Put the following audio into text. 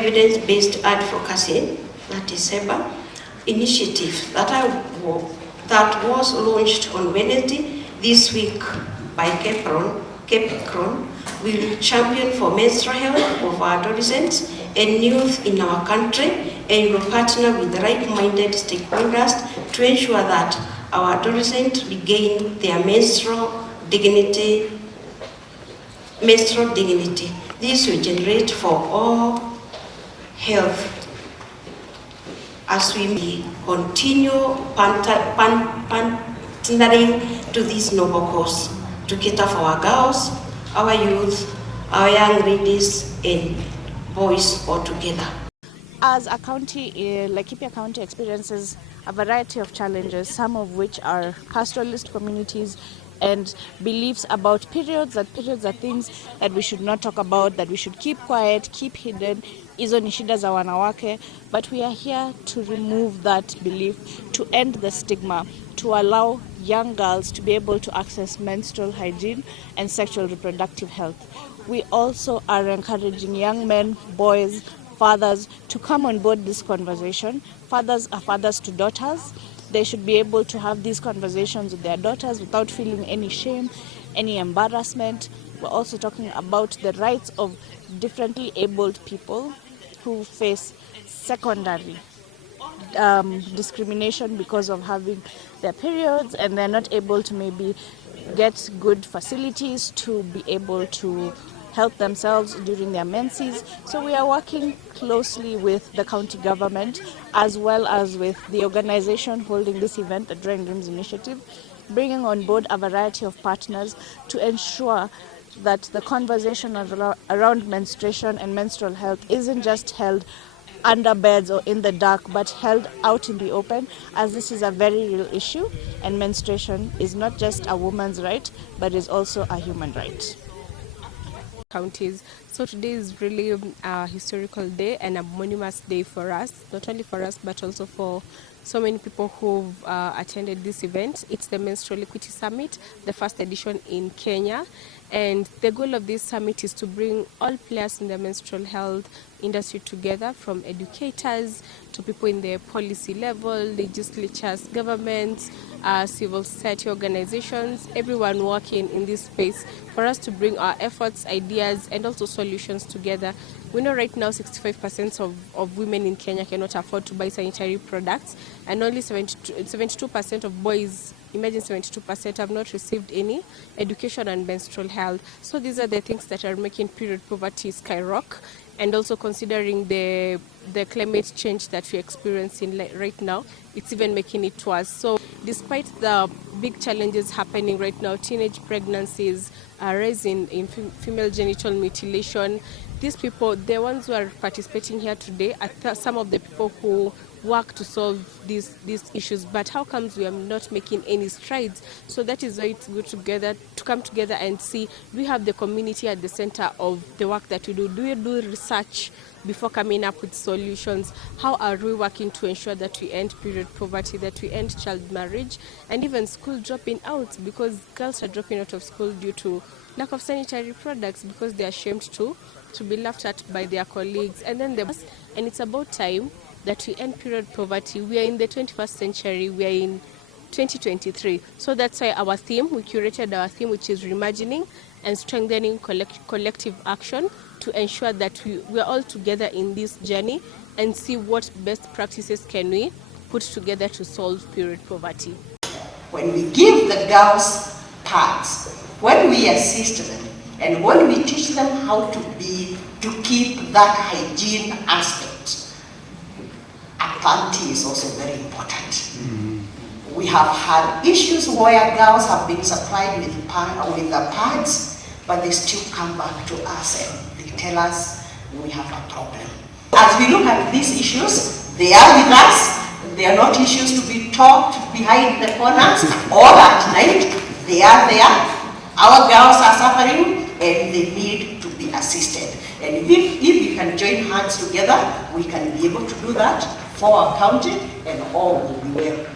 Evidence-based advocacy, that is SEBA, initiative that was launched on Wednesday this week by Capricorn will champion for menstrual health of our adolescents and youth in our country, and will partner with like-minded stakeholders to ensure that our adolescents regain their menstrual dignity. This will generate for all health as we continue partnering to this noble cause to cater for our girls, our youth, our young ladies and boys all together. As a county, Laikipia County experiences a variety of challenges, some of which are pastoralist communities and beliefs about periods, that periods are things that we should not talk about, that we should keep quiet, keep hidden. Hizo ni shida za wanawake. But we are here to remove that belief, to end the stigma, to allow young girls to be able to access menstrual hygiene and sexual reproductive health. We also are encouraging young men, boys, fathers to come on board this conversation. Fathers are fathers to daughters. They should be able to have these conversations with their daughters without feeling any shame, any embarrassment. We're also talking about the rights of differently abled people who face secondary discrimination because of having their periods, and they're not able to maybe get good facilities to be able to help themselves during their menses. So we are working closely with the county government as well as with the organization holding this event, the Drawing Dreams Initiative, bringing on board a variety of partners to ensure that the conversation around menstruation and menstrual health isn't just held under beds or in the dark, but held out in the open, as this is a very real issue, and menstruation is not just a woman's right, but is also a human right. Counties. So today is really a historical day and a monumentous day for us, not only for us but also for so many people who've attended this event. It's the Menstrual Equity Summit, the first edition in Kenya, and the goal of this summit is to bring all players in the menstrual health industry together, from educators to people in the policy level, legislatures, governments, civil society organizations, everyone working in this space for us to bring our efforts, ideas, and also solutions together. We know right now 65% of women in Kenya cannot afford to buy sanitary products, and only 72% of boys, imagine 72%, have not received any education on menstrual health. So these are the things that are making period poverty skyrocket, and also considering the climate change that we're experiencing right now, it's even making it worse. So despite the big challenges happening right now, teenage pregnancies, rising in female genital mutilation, these people, the ones who are participating here today, are some of the people who work to solve these issues. But how comes we are not making any strides? So that is why it's good to come together and see, do we have the community at the center of the work that we do? Do we do research before coming up with solutions? How are we working to ensure that we end period poverty, that we end child marriage, and even school dropping out, because girls are dropping out of school due to lack of sanitary products because they are ashamed to be laughed at by their colleagues. And it's about time that we end period poverty. We are in the 21st century, we are in 2023. So that's why we curated our theme, which is reimagining and strengthening collective action, to ensure that we are all together in this journey and see what best practices can we put together to solve period poverty. When we give the girls pads, when we assist them, and when we teach them how to keep that hygiene aspect, plenty is also very important. Mm-hmm. We have had issues where girls have been supplied with the pads, but they still come back to us and they tell us we have a problem. As we look at these issues, they are with us. They are not issues to be talked behind the corners or at night. They are there. Our girls are suffering and they need to be assisted. And if we can join hands together, we can be able to do that for our county, and all will be well.